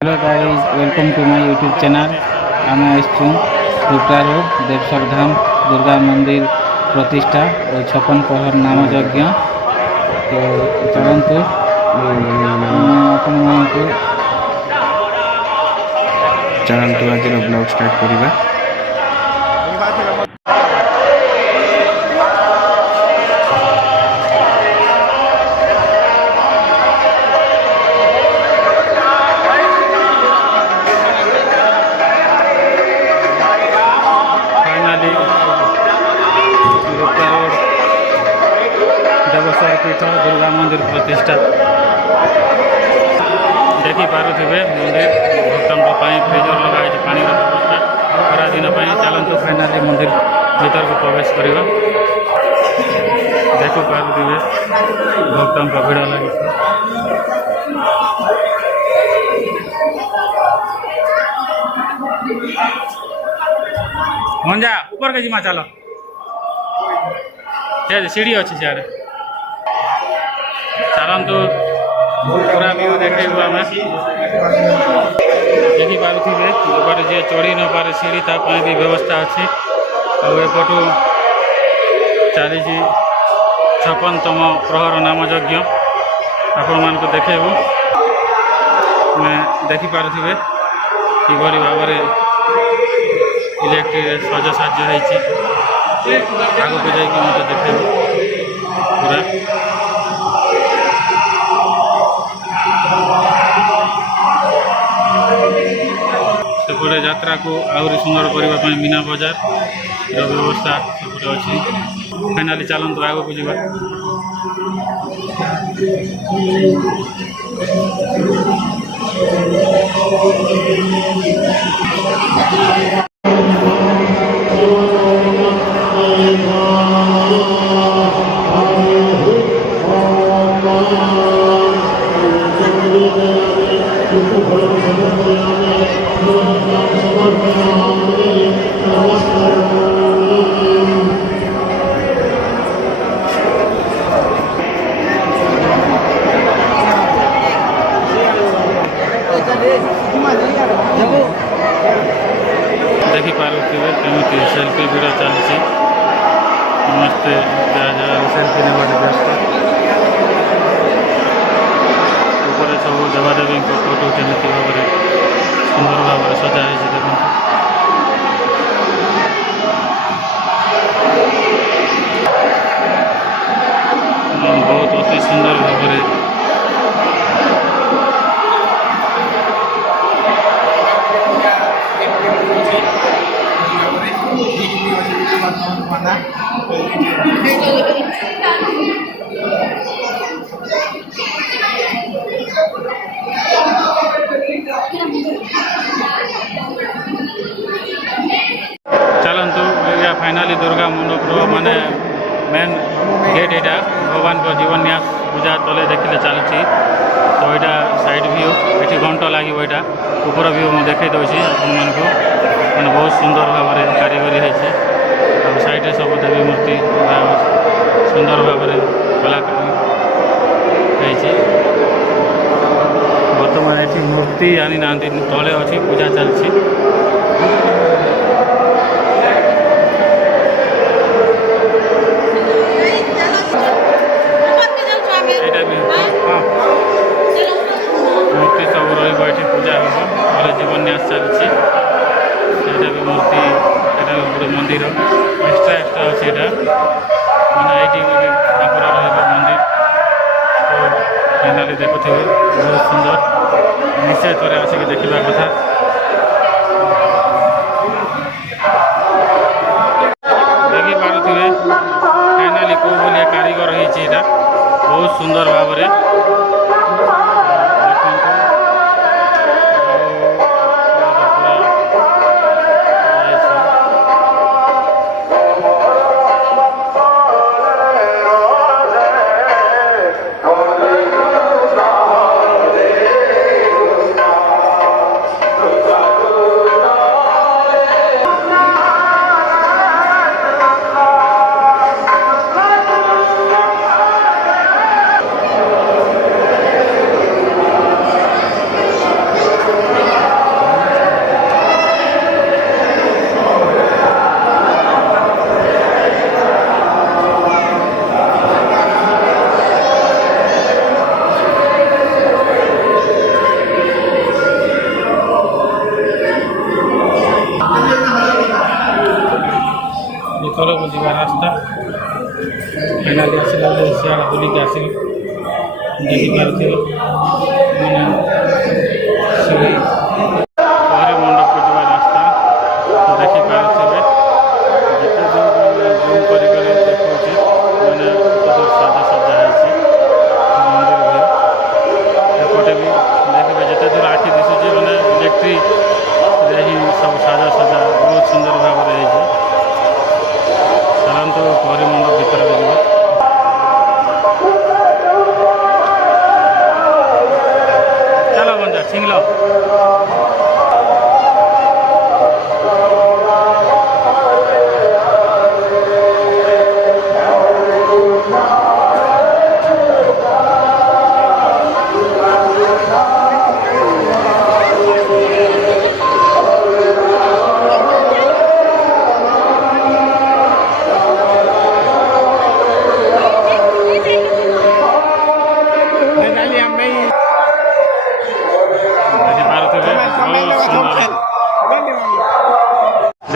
Hello guys, welcome to my YouTube channel. आम आसचु रुपरा रोड देवसर धाम दुर्गा मंदिर प्रतिष्ठा और 56 प्रहर नाम यज्ञ। तो चलतु चलतु आज ब्लॉग स्टार्ट करिबा। फाइनाली रुपरा रोड देवसर पीठ दुर्गा मंदिर प्रतिष्ठा देखी पारे मंदिर भक्तों फ्रिजर लगाई पानी व्यवस्था खरा दिन चलतु फाइनाली मंदिर भीतर को प्रवेश करवा। देखी पारे भक्तों भिड़ लगी मंजा ऊपर के जिमा चलो सीढ़ी अच्छी सियाड़े चलतु पूरा व्यू देखू आम देखी पारे जी चढ़ी न पारे सीढ़ी तापाई भी व्यवस्था अच्छी आपटू चली 56तम प्रहर नाम यज्ञ आपण मान देखू देखी पारे किभली भाव इलेक्ट्रिक सज साज्य आग को जाकि मत देखे पूरा सेपटे यात्रा को आहरी सुंदर करने मीना बजार व्यवस्था सेपटे अच्छी। फाइनाली चलतु आग को जावा। देखी पारे कमी सेल्फी भिड़ चलती समस्ते सेल्फी ने व्यस्त ऊपर सब देवादेवी फोटो केमी भाव सुंदर भाव सजाई देखो बहुत अति सुंदर भाव चलतु या फाइनाली दुर्गा मंडप माने मेन गेट यहाँ भगवान को जीवन न्यास पूजा तले देखिले चलती। तो यहाँ साइड व्यू ये घंट लगे यहाँ ऊपर व्यू मुझे देखई दूसरी अपन मैंने बहुत सुंदर भाव कारीगरी है साइड सब देवी मूर्ति सुंदर भाव कलाकारी बर्तमान ये मूर्ति आनी ना तले अच्छी पूजा चलती। मूर्ति सब रही पूजा हम जीवन न्यास चलती भी मूर्ति गोटे मंदिर एक्सट्रा एक्सट्रा अच्छे मैंने ये ठाकुर मंदिर तो फाइनाली देखुए बहुत सुंदर निश्चय थोड़े आसिक देखा कथा। देखी पारे फाइनाली कौ भाया कारीगर होता बहुत सुंदर भाव ଆସିକି ଦେଖିପାରୁଥିବେ ମାନେ ସେହି ପହରି ମଣ୍ଡପକୁ ଯିବା ରାସ୍ତା ଦେଖିପାରୁଥିବେ। ଯେତେ ଦୂର ଜୁମ୍ କରି ଦେଖାଉଛି ମାନେ କେତେ ଦୂର ସାଜସଜ୍ଜା ହେଇଛି ମନ୍ଦିର ବି। ଏପଟେ ବି ଦେଖିବେ ଯେତେ ଦୂର ଆଖି ଦିଶୁଛି ମାନେ ଇଲେକ୍ଟ୍ରିରେ ହିଁ ସବୁ ସାଜସଜ୍ଜା ବହୁତ ସୁନ୍ଦର ଭାବରେ ହେଇଛି। ଚାଲନ୍ତୁ ପହରି ମଣ୍ଡପ ଭିତରକୁ ଯିବା। ଚାଲ ବଞ୍ଜା ସିଙ୍ଗଲ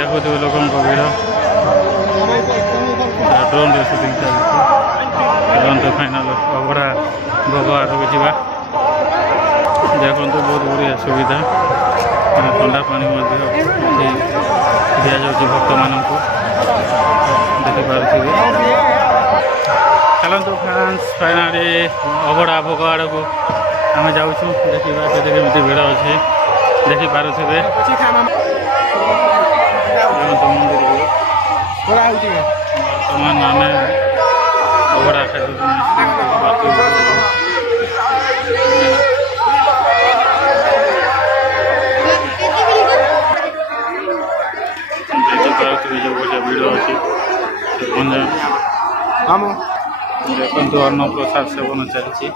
ଦେଖୁଥିବେ ଲୋକଙ୍କ ଭିଡ଼। ଡ୍ରୋନ୍ରେ ସୁଟିଂ ଚାଲିଛି। ଚାଲନ୍ତୁ ଫାଇନାଲ ଅଭଡ଼ା ଭୋଗ ଆଗକୁ ଯିବା। ଦେଖନ୍ତୁ ବହୁତ ବଢ଼ିଆ ସୁବିଧା। ଥଣ୍ଡା ପାଣି ମଧ୍ୟ ଏଠି ଦିଆଯାଉଛି ଭକ୍ତମାନଙ୍କୁ ଦେଖିପାରୁଥିବେ। ଚାଲନ୍ତୁ ଫ୍ରାନ୍ସ ଫାଇନାଲି ଅଭଡ଼ା ଭୋଗ ଆଡ଼କୁ ଆମେ ଯାଉଛୁ। ଦେଖିବା କେତେ କେମିତି ଭିଡ଼ ଅଛି ଦେଖିପାରୁଥିବେ। ବର୍ତ୍ତମାନ ଆମେ ଅଭଡ଼ା ଖାଇବାକୁ ଦେଖିପାରୁଥିବେ ଯେଉଁ ବଢ଼ିଆ ଭିଡ଼ ଅଛି। ଦେଖନ୍ତୁ ଅନ୍ନପ୍ରସାଦ ସେବନ ଚାଲିଛି।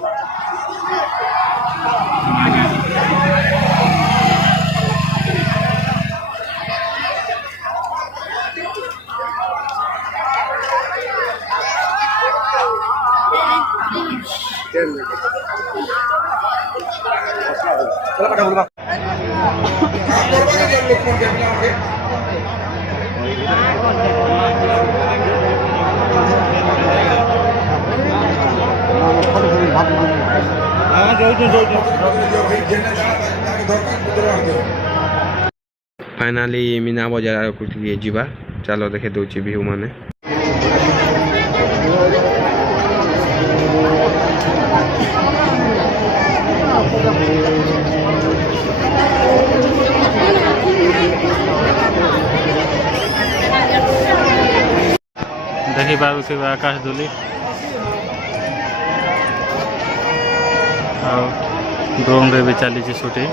फाइनाली मीना बजार को ଯିବା। ଚାଲ ଦେଖେ ଦଉଛି ଭିଉ ମାନେ। ଦେଖିପାରୁଥିବେ ଆକାଶ ଦୋଳି ଆଉ ଡ୍ରୋନ୍ରେ ବି ଚାଲିଛି ସୁଟିଂ।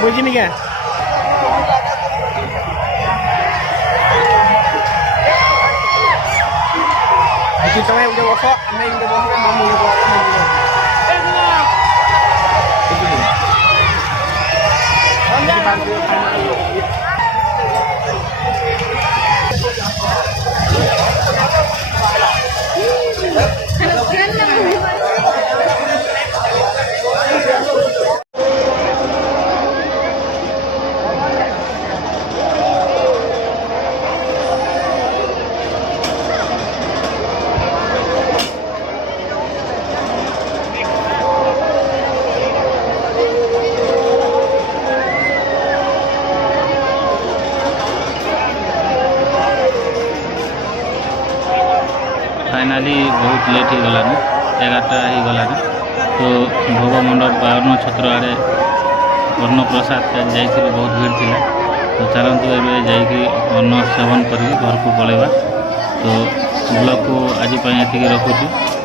बुझी क्या तुम्हें उधर बसो मैं उधर बसो मामू उधर फाइनाली बहुत लेट हो गलानी 11टा हो गलानी तो भोग मंडप अन्न छत्र आड़े अन्न प्रसाद जाइए बहुत भीड़ थी तो चलतु एवं जाकि अन्न सेवन कर घर को पलैबा तो ब्लॉग को आज ये रखुची।